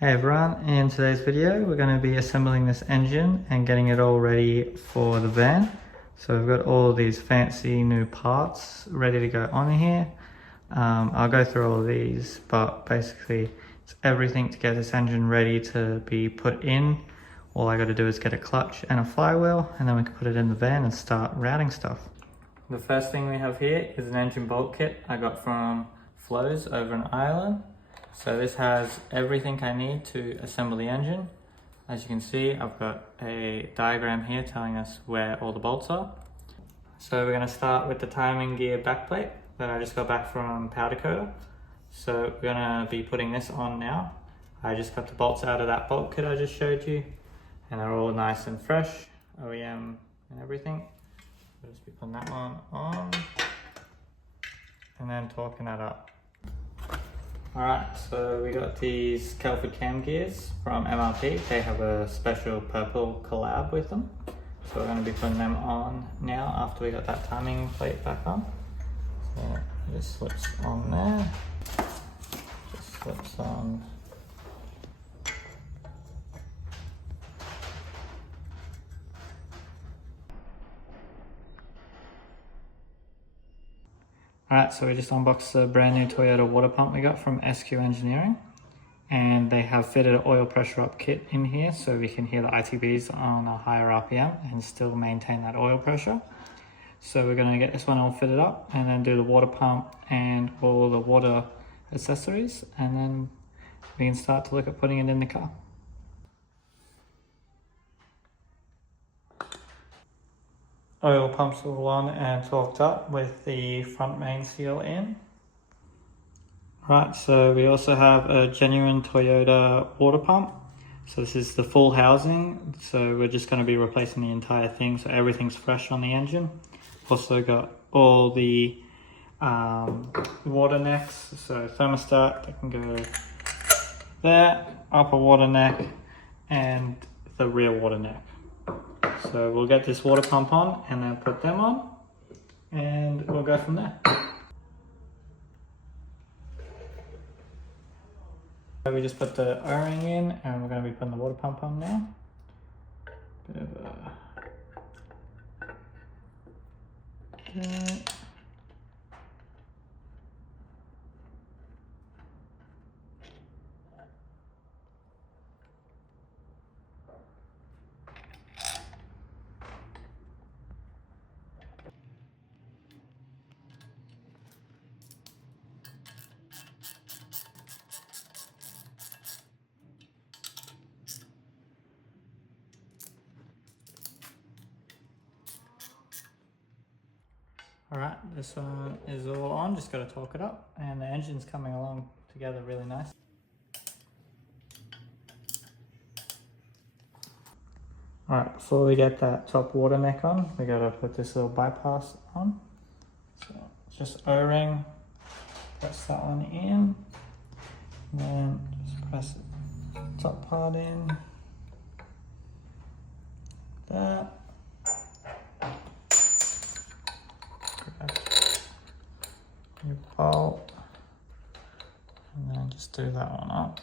Hey everyone, in today's video we're going to be assembling this engine and getting it all ready for the van. So we've got all these fancy new parts ready to go on here. I'll go through all of these, but basically it's everything to get this engine ready to be put in. All I got to do is get a clutch and a flywheel, and then we can put it in the van and start routing stuff. The first thing we have here is an engine bolt kit I got from Flows over in Ireland. So this has everything I need to assemble the engine. As you can see, I've got a diagram here telling us where all the bolts are. So we're going to start with the timing gear backplate that I just got back from Powder Coater. So we're going to be putting this on now. I just got the bolts out of that bolt kit I just showed you, and they're all nice and fresh, OEM and everything. We'll just be putting that one on and then torquing that up. Alright, so we got these Kelford cam gears from MRP. They have a special purple collab with them. So we're going to be putting them on now after we got that timing plate back on. So it just slips on there. Just slips on. Alright, so we just unboxed the brand new Toyota water pump we got from SQ Engineering, and they have fitted an oil pressure up kit in here so we can hear the ITBs on a higher RPM and still maintain that oil pressure. So we're going to get this one all fitted up and then do the water pump and all the water accessories, and then we can start to look at putting it in the car. Oil pumps all on and torqued up with the front main seal in. Right, so we also have a genuine Toyota water pump. So this is the full housing. So we're just going to be replacing the entire thing, so everything's fresh on the engine. Also got all the water necks, so thermostat that can go there, upper water neck, and the rear water neck. So we'll get this water pump on and then put them on, and we'll go from there. So we just put the O-ring in, and we're going to be putting the water pump on now. Bit of a... Okay. Alright, this one is all on, just got to torque it up, and the engine's coming along together really nice. Alright, before we get that top water neck on, we got to put this little bypass on. So just O-ring, press that one in, and then just press the top part in, that. Your bolt, and then just do that one up.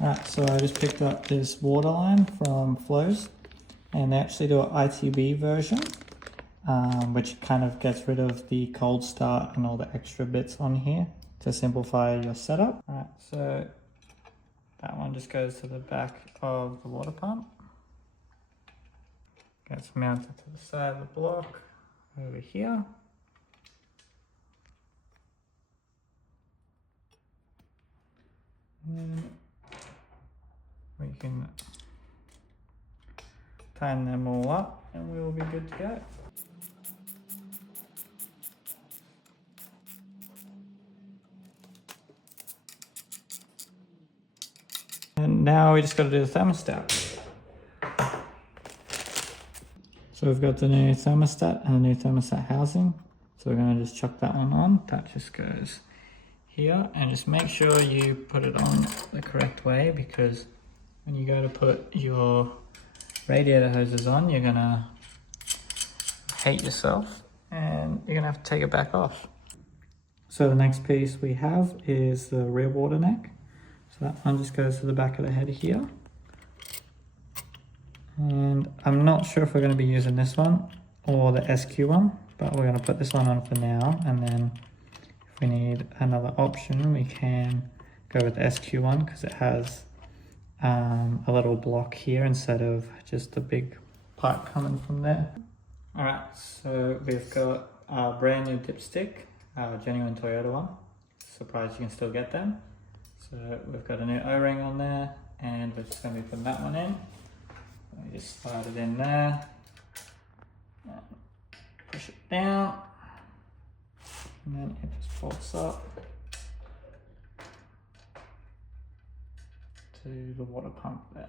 Alright, so I just picked up this water line from Flows, and they actually do an ITB version, which kind of gets rid of the cold start and all the extra bits on here to simplify your setup. Alright, so that one just goes to the back of the water pump. Gets mounted to the side of the block over here. And then we can tighten them all up and we will be good to go. And now we just got to do the thermostat. So we've got the new thermostat and the new thermostat housing. So we're going to just chuck that one on. That just goes here, and just make sure you put it on the correct way, because when you go to put your radiator hose is on, you're gonna hate yourself and you're gonna have to take it back off. So the next piece we have is the rear water neck. So that one just goes to the back of the head here. And I'm not sure if we're going to be using this one or the SQ one, but we're going to put this one on for now. And then if we need another option, we can go with the SQ one because it has a little block here instead of just a big pipe coming from there. All right, so we've got a brand new dipstick, genuine Toyota one. Surprised you can still get them. So we've got a new O-ring on there, and we're just going to be putting that one in. We just slide it in there, and push it down, and then it just bolts up to the water pump there.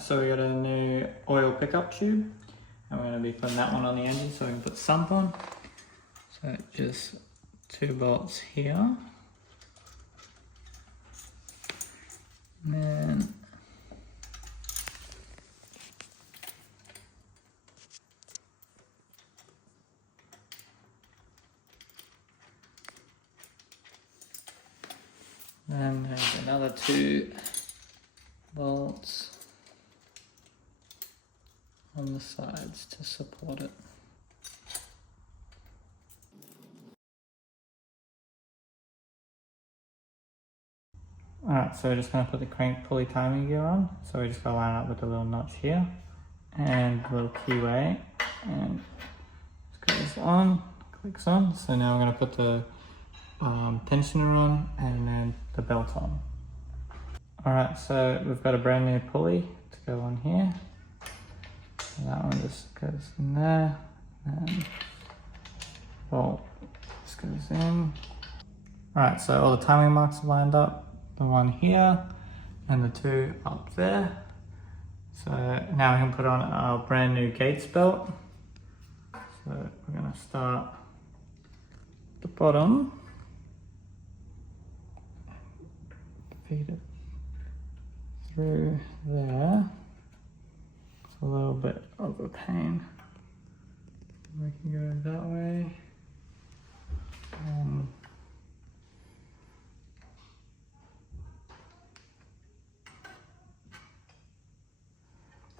So we got a new oil pickup tube, and we're going to be putting that one on the engine so we can put sump on. So just 2 bolts here, and then there's another 2 bolts on the sides to support it. Alright, so we're just going to put the crank pulley timing gear on. So we just got to line up with the little nuts here and the little keyway, and just goes on, clicks on. So now we're going to put the tensioner on and then the belt on. Alright, so we've got a brand new pulley to go on here. So that one just goes in there, and bolt just goes in. Alright, so all the timing marks are lined up. The one here and the 2 up there. So now we can put on our brand new Gates belt. So we're going to start at the bottom, feed it through there. It's a little bit of a pain. We can go that way.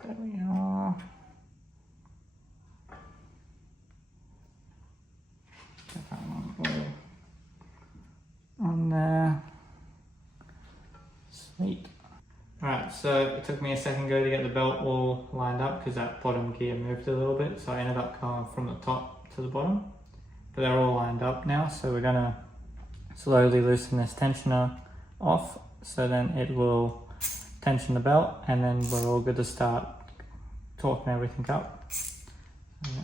There we are. Get that one all on there. Sweet. Alright, so it took me a second ago to get the belt all lined up because that bottom gear moved a little bit, so I ended up going from the top to the bottom. But they're all lined up now, so we're gonna slowly loosen this tensioner off, so then it will tension the belt, and then we're all good to start torquing everything up. So yeah,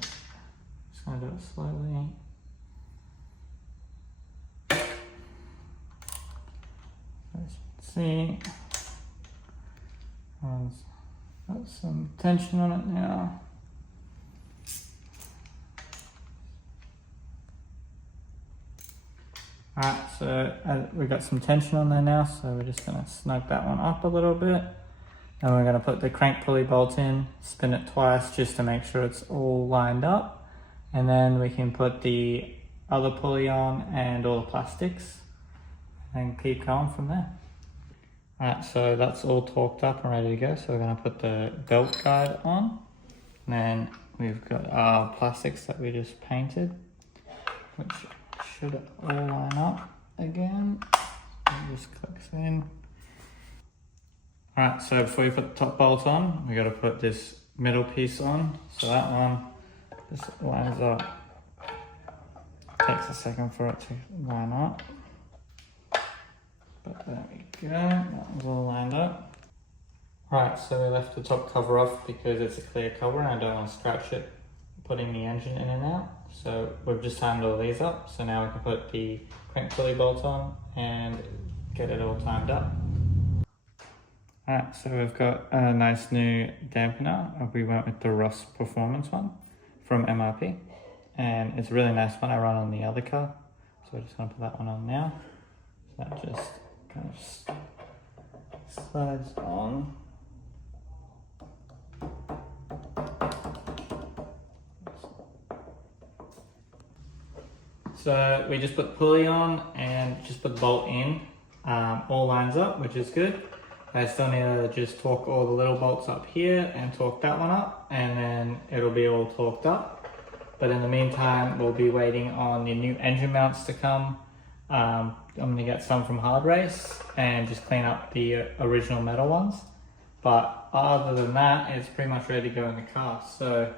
just gonna do it slowly. As you can see, got some tension on it now. Alright, so we've got some tension on there now, so we're just going to snug that one up a little bit. And we're going to put the crank pulley bolt in, spin it twice just to make sure it's all lined up. And then we can put the other pulley on and all the plastics and keep going from there. Alright, so that's all torqued up and ready to go. So we're going to put the belt guide on. And then we've got our plastics that we just painted, which should all line up again. It just clicks in. Alright, so before you put the top bolt on, we got to put this middle piece on. So that one just lines up. Takes a second for it to line up. But there we go, that one's all lined up. Alright, so we left the top cover off because it's a clear cover and I don't want to scratch it putting the engine in and out. So we've just timed all these up, so now we can put the crank pulley bolt on and get it all timed up. Alright, so we've got a nice new dampener. We went with the Ross Performance one from MRP, and it's a really nice one. I run on the other car, so we're just going to put that one on now. So that just kind of slides on. So we just put the pulley on and just put the bolt in. All lines up, which is good. I still need to just torque all the little bolts up here and torque that one up, and then it'll be all torqued up. But in the meantime, we'll be waiting on the new engine mounts to come. I'm going to get some from Hard Race and just clean up the original metal ones. But other than that, it's pretty much ready to go in the car. So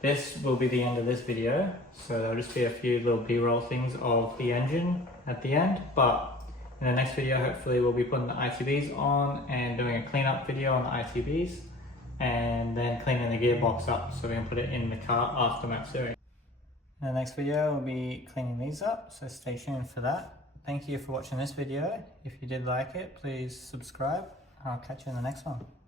this will be the end of this video. So there'll just be a few little B-roll things of the engine at the end. But in the next video, hopefully we'll be putting the ITBs on and doing a cleanup video on the ITBs. And then cleaning the gearbox up so we can put it in the car after Matsuri. In the next video, we'll be cleaning these up, so stay tuned for that. Thank you for watching this video. If you did like it, please subscribe. I'll catch you in the next one.